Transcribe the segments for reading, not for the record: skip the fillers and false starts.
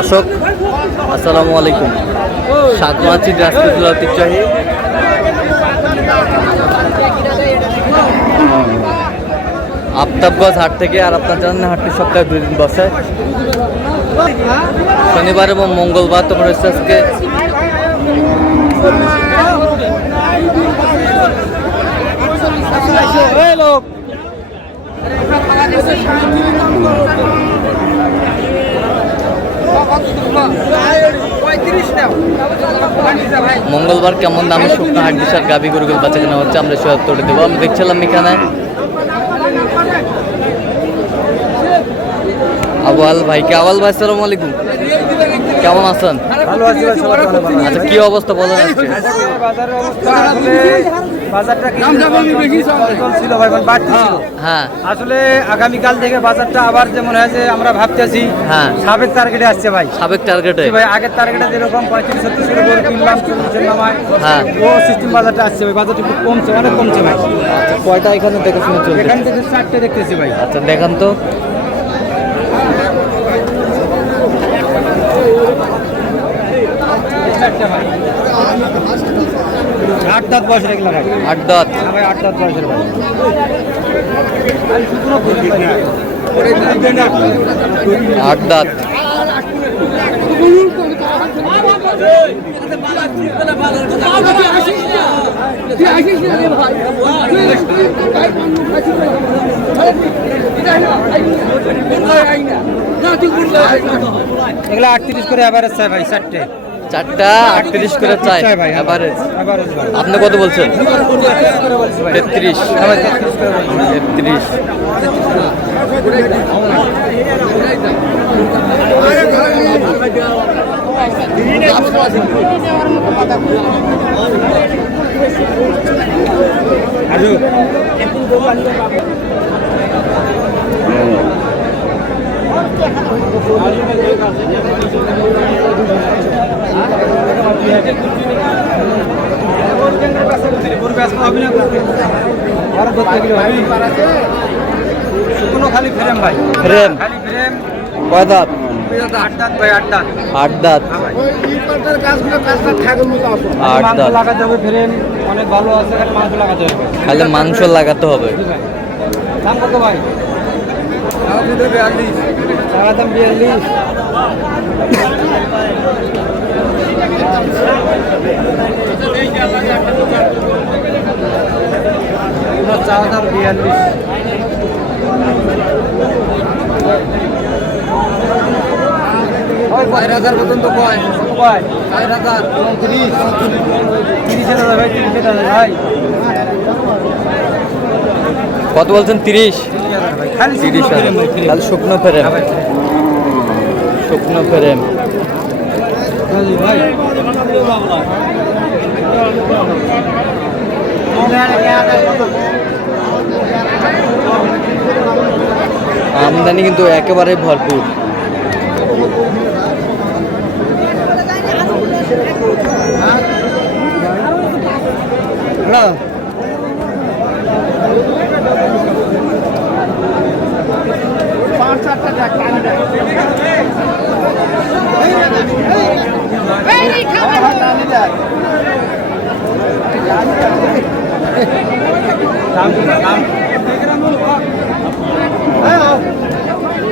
দর্শক আসসালামু আলাইকুম। সাতমাছি রাজপুতুল ঐতিহ্যবাহী আফতাবগঞ্জ হাট থেকে, আর আপনার জানেন হাটটি সপ্তাহে 2 দিন বসে, শনিবার এবং মঙ্গলবার। তোমার হচ্ছে আজকে মঙ্গলবার কেমন দামে শুকনো হাট দিশার গাভী গরুগুলো বাচ্চা কেনা হচ্ছে, আমরা সে উত্তরে দেবো। আমি দেখছিলাম এখানে আওয়াল ভাইকে। আওয়াল ভাই আসসালামু আলাইকুম, কেমন আছেন? ভালো আছি ভাই, সবাই ভালো আছে। আচ্ছা, কি অবস্থা বলেন আজকে? বাজারের অবস্থা আসলে বাজারটা কি ছিল ভাই, মানে বাড়তি ছিল। হ্যাঁ, আসলে আগামীকাল থেকে বাজারটা আবার যেমন হয় যে আমরা ভাবতেছি হ্যাঁ, সাবেক টার্গেটে আসছে ভাই। সাবেক টার্গেটে ভাই আগের টার্গেটে যেরকম 35-36 করে গরু কিনলাম 40-এর নামায়, হ্যাঁ, ও সিস্টেম বাজারটা আসছে ভাই। বাজারটা একটু কমছে, অনেক কমছে ভাই। আচ্ছা, কয়টা এখানে দেখে শুনে চলছে? এখান থেকে 4টে দেখতেছি ভাই। আচ্ছা, দেখান তো। আট দাঁত বয়সের এগুলা ভাই। 8 দাঁত। হ্যাঁ ভাই, 8 দাঁত বয়সের ভাই। 8 দাঁত। এগুলা 38 করে এভারেজ চাই ভাই। 4টে 4টা 38 করে চাই ভাই, এভারেজ। এভারেজ ভাই। আপনি কত বলছেন? 33। 33। শুকনো খালি ফ্রেম ভাই। ফ্রেম খালি ফ্রেম। কয় দাঁত? 8 দাঁত ভাই, 8 দাঁত। 8 দাঁত। 8 মাংস দাঁত। লাগাতে হবে, ফ্রেম অনেক ভালো আছে, খালি মাংস লাগাতে হবে। খালি মাংস লাগাতে হবে। দাম কত ভাই? চাওয়া দাম 42। চাওয়া দাম 42। 4,000 পর্যন্ত কয়? কত কয়? 4,000। 30। 30,000 ভাই, 30,000 ভাই। কত বলছেন? 30। 30,000 ভাই। খালি 30,000। শুকনো খালি শুকনো ফ্রেম। শুকনো ফ্রেম। ভাই। আমদানি কিন্তু একেবারে ভরপুর।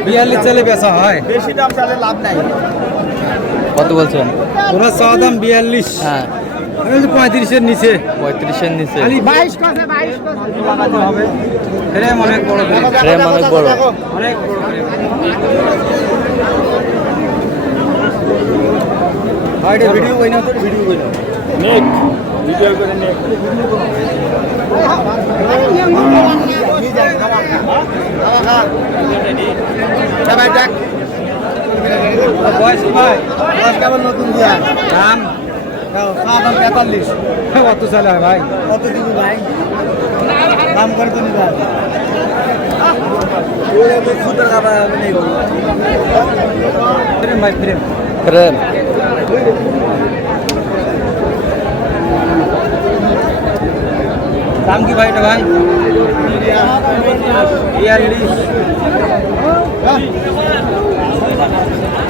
বিয়াল্লিশ চালে বেচা হয়, বেশি দাম চালে লাভ নাই। কত বলছেন? ওরা চাওয়া দাম 42। হ্যাঁ, 35-এর নিচে। 35-এর নিচে। 22 লাগাতে হবে। ফ্রেম অনেক বড়, ফ্রেম অনেক বড়। অনেক বড় ফ্রেম। ভিডিও কই না, তোর ভিডিও কই না। নেট ভিডিও করে নেট। বয়স ভাই, কেমন নতুন দিয়া দাম? দাম 45। কত চালে হয় ভাই? কত দিব ভাই? দাম করে তো নিবা। ফ্রেম ভাই, ফ্রেম ফ্রেম। দাম কি ভাই এটা ভাই? 42।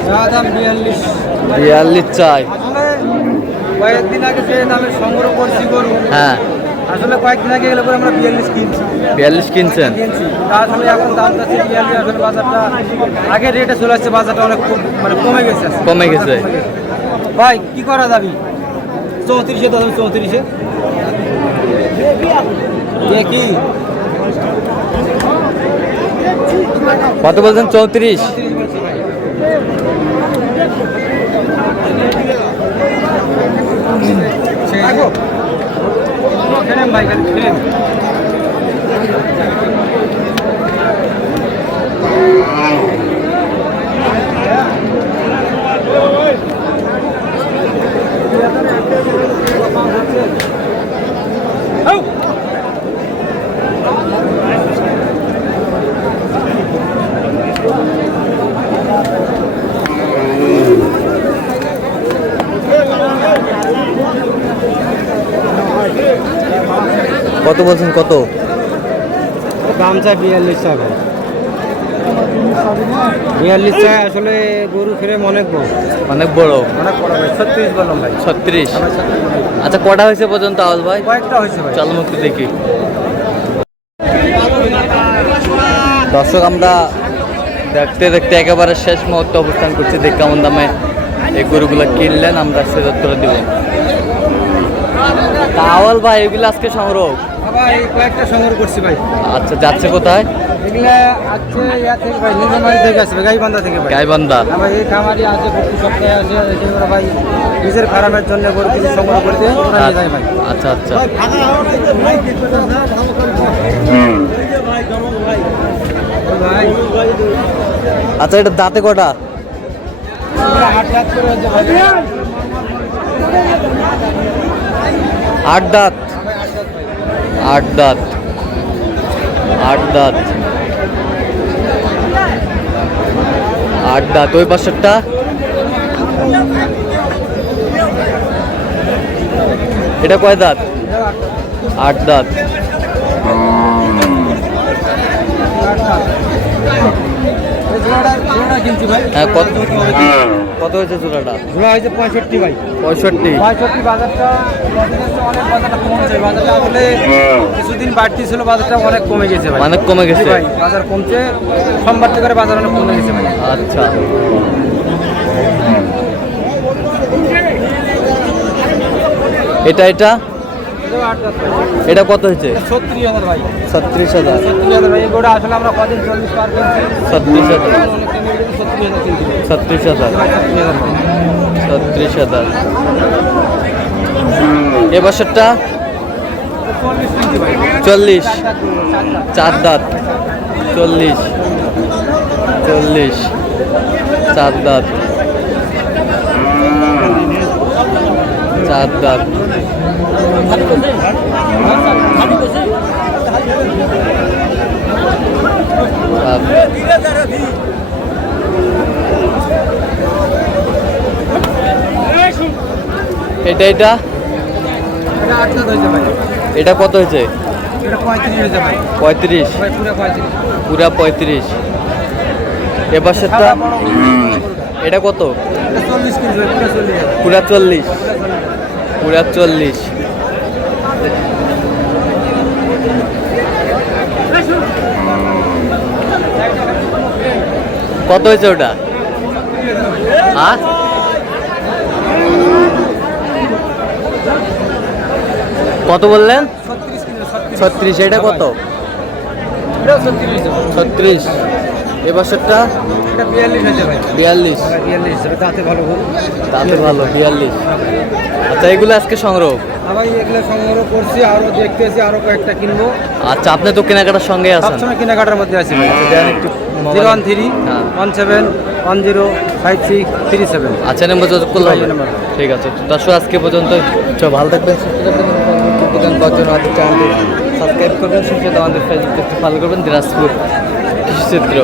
দাম 42। 42 চাই। আসলে কয়েকদিন আগে যে দামে সংগ্রহ করছি গরু, হ্যাঁ, আসলে কয়েকদিন আগে গেলে পরে আমরা 42 কিনছি। 42 কিনছেন? কিনছি তা আসলে এখন দাম যাচ্ছে 42। আসলে বাজারটা আগের রেটে চলে আসছে, বাজারটা অনেক মানে কমে গেছে। কমে গেছে। ভাই কি করা যাবি? 34-এ দাম, 34-এ দেখি। কত বলছেন? 34। ভাই কত বলছেন? কত দাম চাই? 42 টাকা। 42 চাই। আসলে গরু ফ্রেম অনেক বড়, অনেক বড়। অনেক বড় ভাই। 36 বললাম ভাই। 36। আচ্ছা, কটা হয়েছে পর্যন্ত আওয়াজ ভাই? কয়েকটা হয়েছে ভাই। চল মুক্তি দেখি। দর্শক, আমরা দেখতে দেখতে একেবারে শেষ মুহূর্তে অবস্থান করছি। দেখ কেমন দামে এই গরুগুলো কিনলেন, আমরা সে উত্তর দিব। তাওয়াল ভাই, এগুলো আজকে সংগ্রহ? ভাই কয়েকটা সংগ্রহ করছি ভাই। আচ্ছা, যাচ্ছে কোথায়? এগুলা আছে ইয়া থেকে ভাই, নিজামারি থেকে আসবে, গাইবান্ধা থেকে ভাই। গাইবান্ধা। হ্যাঁ ভাই, এই খামারি আছে, প্রতি সপ্তাহে আসে। এগুলো ভাই নিজের ফার্মের জন্য গরু কিছু সংগ্রহ করতে ওরা নিয়ে যায় ভাই। আচ্ছা আচ্ছা। ভাই আচ্ছা, এটা দাঁতে কটা? 8 লাখ করে হচ্ছে ভাই। 8 দাঁত। 8 দাঁত। 8 দাঁত। 8 দাঁত। ওই পাশেরটা? এটা কয় দাঁত? 8 দাঁত। কিনছি ভাই। হ্যাঁ, কত হয়েছে জোড়াটা? ঘোড়া হয়েছে 65 ভাই। 65। 65 বাজারটা অনেক, বাজারটা কমছে। বাজারটা আসলে কিছুদিন বাড়তি ছিল, বাজারটা অনেক কমে গেছে ভাই। অনেক কমে গেছে ভাই, বাজার কমছে। সোমবার থেকে বাজার অনেক কমে গেছে ভাই। আচ্ছা, এটা এটা কত হয়েছে? 36,000 ভাই। 36,000। 36,000 ভাই। এই গোটা আসলে আমরা কদিন 40 পার কিনছি। 36,000। 36,000 কিনছি। 36,000। 36,000। এ বছরটা 40 কিনছি ভাই। 40। 4 দাঁত। 40। 4 দাঁত। 4 দাঁত। এটা এটা 8 দাঁত হয়েছে ভাই। এটা কত হয়েছে? এটা 35 হয়েছে ভাই। 35। ভাই পুরো 35। পুরা 35। এ পাশেরটা? এটা কত? এটা 40 কিনছি ভাই, পুরো 40,000। পুরা 40। পুরা 40। কত হয়েছে ওটা? হ্যাঁ, কত বললেন? 36 কিনছি। 36। এটা কত? এটাও 36 হয়েছে ভাই। 36। এ বছরটা? এটা 42 হয়েছে ভাই। 42। 42 হিসেবে দাঁতে ভালো গরু। তাতে ভালো। 42। আচ্ছা, এগুলো আজকে সংগ্রহ? ভাই এগুলো সংগ্রহ করছি, আরো দেখতেছি, আরো কয়েকটা কিনবো। আচ্ছা, আপনি তো কেনাকাটার সঙ্গে আছেন। সবসময় কেনাকাটার মধ্যে আছি ভাই। দেন একটু। 013-17105637। আচ্ছা, নম্বর যোগাযোগ করলে হবে? এই নাম্বার। ঠিক আছে। তো দর্শক, আজকে পর্যন্ত। ভালো থাকবেন, সুস্থ থাকবেন। আমাদের চ্যানেলটি সাবস্ক্রাইব করবেন, সুস্থ আমাদের ফেসবুক ফলো করবেন। দিনাজপুর কৃষি চিত্র।